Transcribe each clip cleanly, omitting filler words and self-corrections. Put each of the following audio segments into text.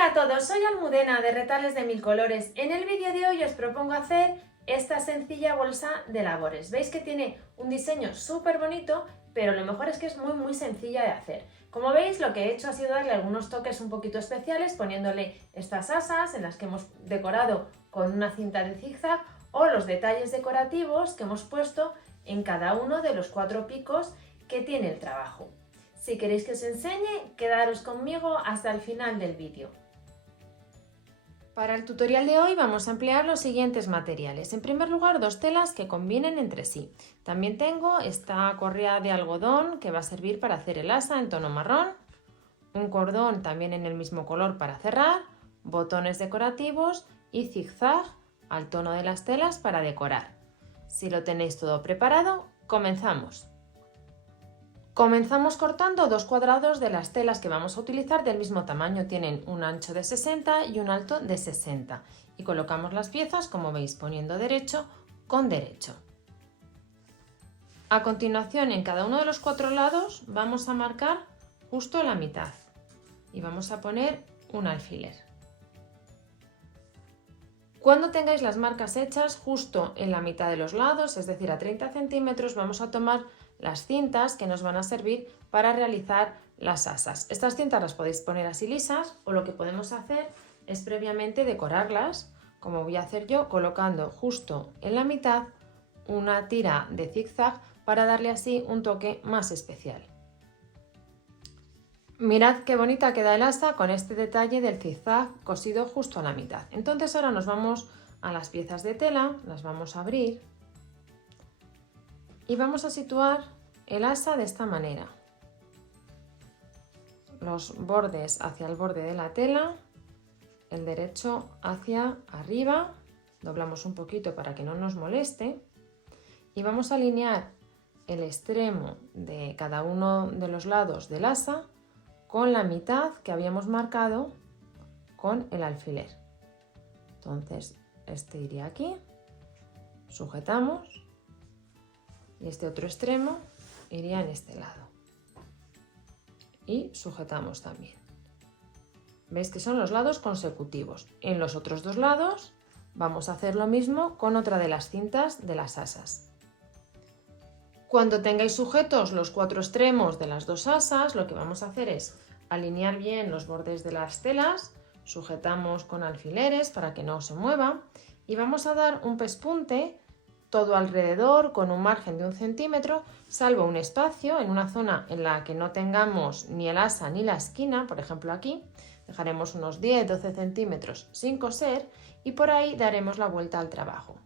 Hola a todos, soy Almudena de Retales de Mil Colores. En el vídeo de hoy os propongo hacer esta sencilla bolsa de labores. Veis que tiene un diseño súper bonito, pero lo mejor es que es muy sencilla de hacer. Como veis, lo que he hecho ha sido darle algunos toques un poquito especiales poniéndole estas asas en las que hemos decorado con una cinta de zigzag o los detalles decorativos que hemos puesto en cada uno de los 4 picos que tiene el trabajo. Si queréis que os enseñe, quedaros conmigo hasta el final del vídeo. Para el tutorial de hoy vamos a emplear los siguientes materiales. En primer lugar, 2 telas que combinen entre sí. También tengo esta correa de algodón que va a servir para hacer el asa en tono marrón, un cordón también en el mismo color para cerrar, botones decorativos y zigzag al tono de las telas para decorar. Si lo tenéis todo preparado, comenzamos. Comenzamos cortando 2 cuadrados de las telas que vamos a utilizar del mismo tamaño, tienen un ancho de 60 y un alto de 60 y colocamos las piezas, como veis, poniendo derecho con derecho. A continuación, en cada uno de los 4 lados vamos a marcar justo la mitad y vamos a poner un alfiler. Cuando tengáis las marcas hechas justo en la mitad de los lados, es decir, a 30 centímetros, vamos a tomar las cintas que nos van a servir para realizar las asas. Estas cintas las podéis poner así lisas o lo que podemos hacer es previamente decorarlas, como voy a hacer yo, colocando justo en la mitad una tira de zigzag para darle así un toque más especial. Mirad qué bonita queda el asa con este detalle del zigzag cosido justo a la mitad. Entonces ahora nos vamos a las piezas de tela, las vamos a abrir y vamos a situar el asa de esta manera. Los bordes hacia el borde de la tela, el derecho hacia arriba, doblamos un poquito para que no nos moleste y vamos a alinear el extremo de cada uno de los lados del asa con la mitad que habíamos marcado con el alfiler. Entonces este iría aquí, sujetamos y este otro extremo iría en este lado y sujetamos también. Veis que son los lados consecutivos. En los otros 2 lados vamos a hacer lo mismo con otra de las cintas de las asas. Cuando tengáis sujetos los 4 extremos de las 2 asas, lo que vamos a hacer es alinear bien los bordes de las telas, sujetamos con alfileres para que no se mueva y vamos a dar un pespunte todo alrededor con un margen de 1 centímetro, salvo un espacio en una zona en la que no tengamos ni el asa ni la esquina, por ejemplo aquí, dejaremos unos 10-12 centímetros sin coser y por ahí daremos la vuelta al trabajo.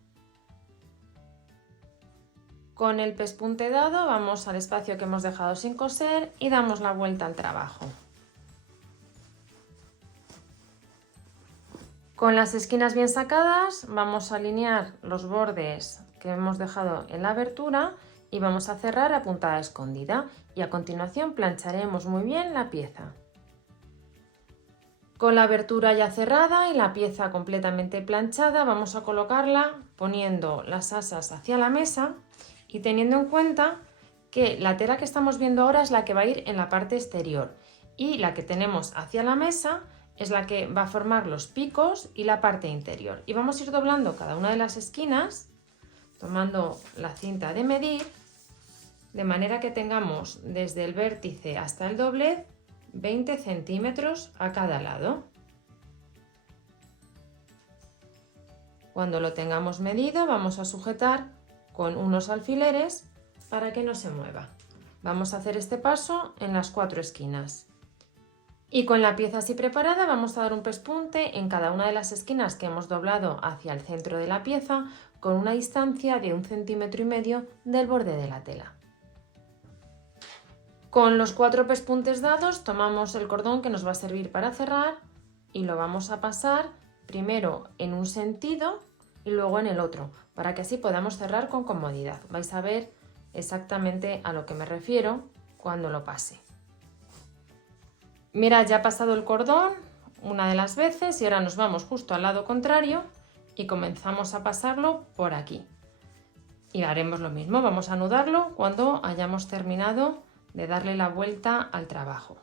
Con el pespunte dado vamos al espacio que hemos dejado sin coser y damos la vuelta al trabajo. Con las esquinas bien sacadas vamos a alinear los bordes que hemos dejado en la abertura y vamos a cerrar a puntada escondida y a continuación plancharemos muy bien la pieza. Con la abertura ya cerrada y la pieza completamente planchada vamos a colocarla poniendo las asas hacia la mesa y teniendo en cuenta que la tela que estamos viendo ahora es la que va a ir en la parte exterior y la que tenemos hacia la mesa es la que va a formar los picos y la parte interior. Y vamos a ir doblando cada una de las esquinas, tomando la cinta de medir, de manera que tengamos desde el vértice hasta el doblez 20 centímetros a cada lado. Cuando lo tengamos medido vamos a sujetar con unos alfileres para que no se mueva. Vamos a hacer este paso en las 4 esquinas. Y con la pieza así preparada vamos a dar un pespunte en cada una de las esquinas que hemos doblado hacia el centro de la pieza con una distancia de 1,5 centímetros del borde de la tela. Con los 4 pespuntes dados tomamos el cordón que nos va a servir para cerrar y lo vamos a pasar primero en un sentido y luego en el otro para que así podamos cerrar con comodidad. Vais a ver exactamente a lo que me refiero cuando lo pase. Mirad, ya ha pasado el cordón una de las veces y ahora nos vamos justo al lado contrario y comenzamos a pasarlo por aquí. Y haremos lo mismo, vamos a anudarlo cuando hayamos terminado de darle la vuelta al trabajo.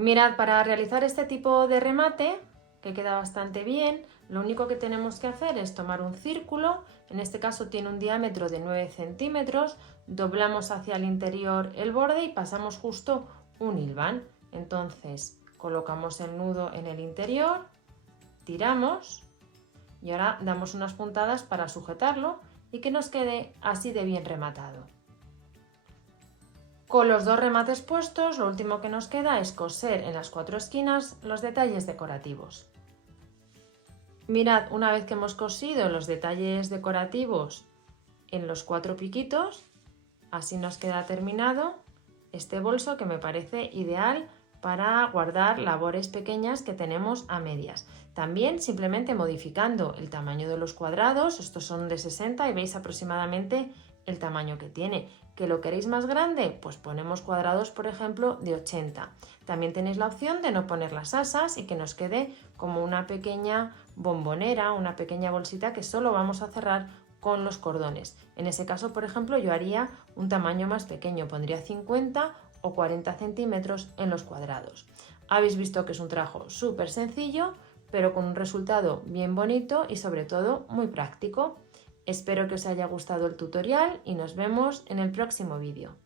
Mirad, para realizar este tipo de remate, que queda bastante bien, lo único que tenemos que hacer es tomar un círculo, en este caso tiene un diámetro de 9 centímetros, doblamos hacia el interior el borde y pasamos justo un hilván. Entonces colocamos el nudo en el interior, tiramos y ahora damos unas puntadas para sujetarlo y que nos quede así de bien rematado. Con los dos remates puestos, lo último que nos queda es coser en las 4 esquinas los detalles decorativos. Mirad, una vez que hemos cosido los detalles decorativos en los 4 piquitos, así nos queda terminado este bolso, que me parece ideal para guardar labores pequeñas que tenemos a medias. También simplemente modificando el tamaño de los cuadrados, estos son de 60 y veis aproximadamente el tamaño que tiene. ¿Que lo queréis más grande? Pues ponemos cuadrados, por ejemplo, de 80. También tenéis la opción de no poner las asas y que nos quede como una pequeña bombonera, una pequeña bolsita que solo vamos a cerrar con los cordones. En ese caso, por ejemplo, yo haría un tamaño más pequeño, pondría 50 o 40 centímetros en los cuadrados. Habéis visto que es un trabajo súper sencillo, pero con un resultado bien bonito y sobre todo muy práctico. Espero que os haya gustado el tutorial y nos vemos en el próximo vídeo.